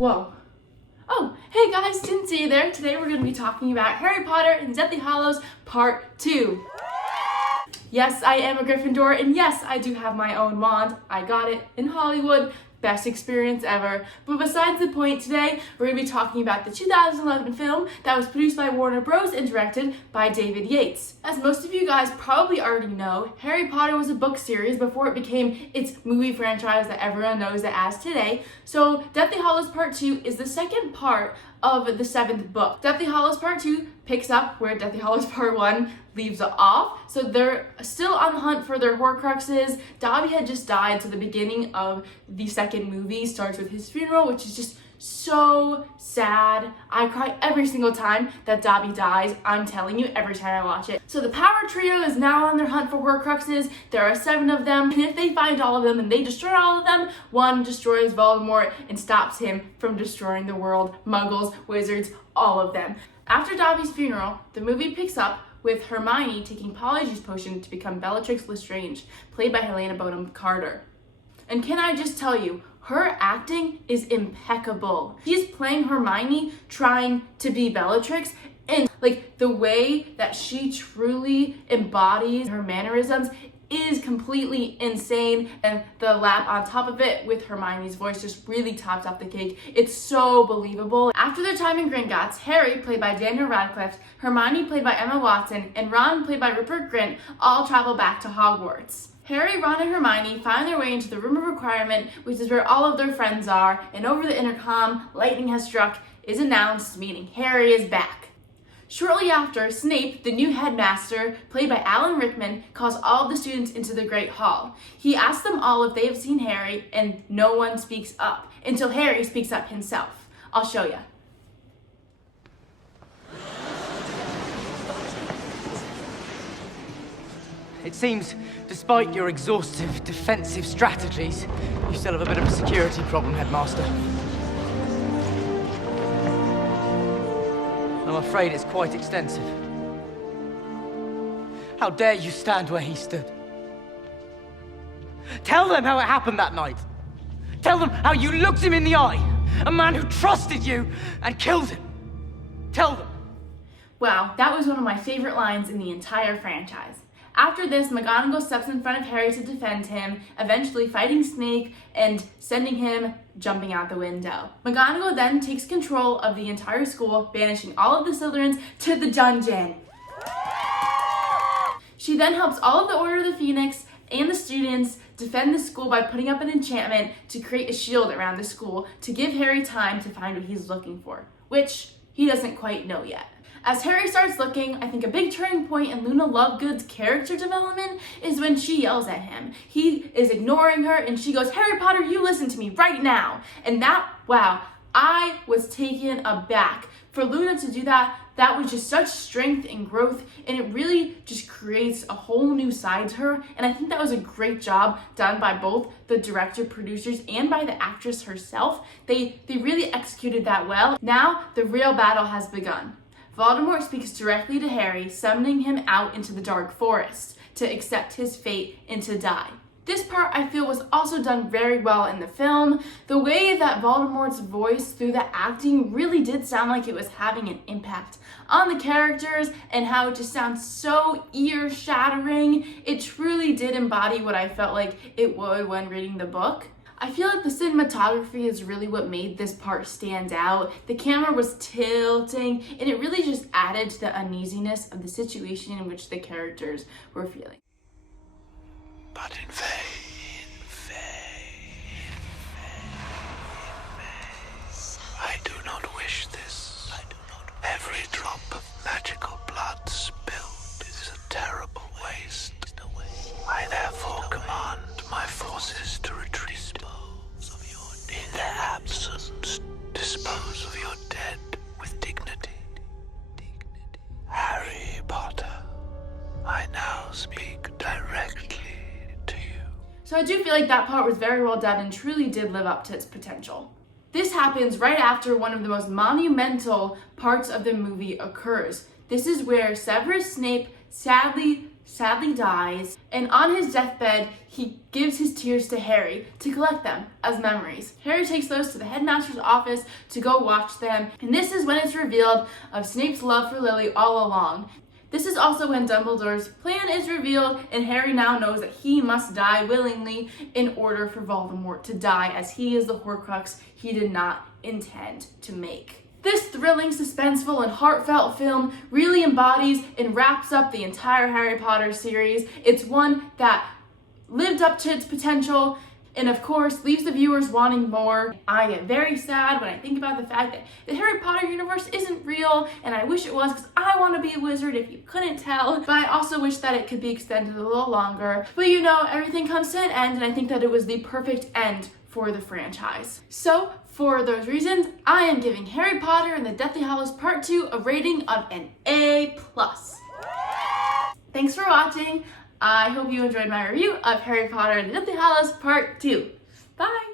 Whoa. Oh, hey guys, didn't see you there. Today we're going to be talking about Harry Potter and Deathly Hallows Part 2. Yes, I am a Gryffindor, and yes, I do have my own wand. I got it in Hollywood. Best experience ever. But besides the point, today we're going to be talking about the 2011 film that was produced by Warner Bros. And directed by David Yates. As most of you guys probably already know, Harry Potter was a book series before it became its movie franchise that everyone knows it as today. So Deathly Hallows Part 2 is the second part of the 7th book. Deathly Hallows Part 2 picks up where Deathly Hallows Part 1 leaves off. So they're still on the hunt for their Horcruxes. Dobby had just died, so the beginning of the second movie starts with his funeral, which is just so sad. I cry every single time that Dobby dies. I'm telling you, every time I watch it. So the Power Trio is now on their hunt for Horcruxes. There are 7 of them, and if they find all of them and they destroy all of them, one destroys Voldemort and stops him from destroying the world, Muggles, wizards, all of them. After Dobby's funeral, the movie picks up with Hermione taking Polyjuice Potion to become Bellatrix Lestrange, played by Helena Bonham Carter. And can I just tell you, her acting is impeccable. She's playing Hermione trying to be Bellatrix, and like the way that she truly embodies her mannerisms is completely insane, and the lap on top of it with Hermione's voice just really tops off the cake. It's so believable. After their time in Gringotts, Harry, played by Daniel Radcliffe, Hermione, played by Emma Watson, and Ron, played by Rupert Grint, all travel back to Hogwarts. Harry, Ron, and Hermione find their way into the Room of Requirement, which is where all of their friends are, and over the intercom, lightning has struck, is announced, meaning Harry is back. Shortly after, Snape, the new headmaster, played by Alan Rickman, calls all of the students into the Great Hall. He asks them all if they have seen Harry, and no one speaks up, until Harry speaks up himself. I'll show you. It seems, despite your exhaustive defensive strategies, you still have a bit of a security problem, Headmaster. I'm afraid it's quite extensive. How dare you stand where he stood? Tell them how it happened that night. Tell them how you looked him in the eye. A man who trusted you and killed him. Tell them. Wow, that was one of my favorite lines in the entire franchise. After this, McGonagall steps in front of Harry to defend him, eventually fighting Snape and sending him jumping out the window. McGonagall then takes control of the entire school, banishing all of the Slytherins to the dungeon. She then helps all of the Order of the Phoenix and the students defend the school by putting up an enchantment to create a shield around the school to give Harry time to find what he's looking for, which he doesn't quite know yet. As Harry starts looking, I think a big turning point in Luna Lovegood's character development is when she yells at him. He is ignoring her and she goes, "Harry Potter, you listen to me right now." And wow, I was taken aback. For Luna to do that was just such strength and growth, and it really just creates a whole new side to her. And I think that was a great job done by both the director, producers, and by the actress herself. They really executed that well. Now, the real battle has begun. Voldemort speaks directly to Harry, summoning him out into the Dark Forest to accept his fate and to die. This part, I feel, was also done very well in the film. The way that Voldemort's voice through the acting really did sound like it was having an impact on the characters, and how it just sounds so ear-shattering. It truly did embody what I felt like it would when reading the book. I feel like the cinematography is really what made this part stand out. The camera was tilting, and it really just added to the uneasiness of the situation in which the characters were feeling. But in vain. I do not wish this. Every drop of magical blood spilled is a terrible waste. I therefore command my forces to retreat. In their absence, dispose of your dead with dignity. Harry Potter, I now speak directly to you. So I do feel like that part was very well done and truly did live up to its potential. This happens right after one of the most monumental parts of the movie occurs. This is where Severus Snape sadly sadly dies, and on his deathbed, he gives his tears to Harry to collect them as memories. Harry takes those to the headmaster's office to go watch them, and this is when it's revealed of Snape's love for Lily all along. This is also when Dumbledore's plan is revealed, and Harry now knows that he must die willingly in order for Voldemort to die, as he is the Horcrux he did not intend to make. This thrilling, suspenseful, and heartfelt film really embodies and wraps up the entire Harry Potter series. It's one that lived up to its potential and, of course, leaves the viewers wanting more. I get very sad when I think about the fact that the Harry Potter universe isn't real, and I wish it was, because I want to be a wizard if you couldn't tell, but I also wish that it could be extended a little longer. But you know, everything comes to an end, and I think that it was the perfect end for the franchise. So, for those reasons, I am giving Harry Potter and the Deathly Hallows Part 2 a rating of an A+. Thanks for watching. I hope you enjoyed my review of Harry Potter and the Deathly Hallows Part 2. Bye!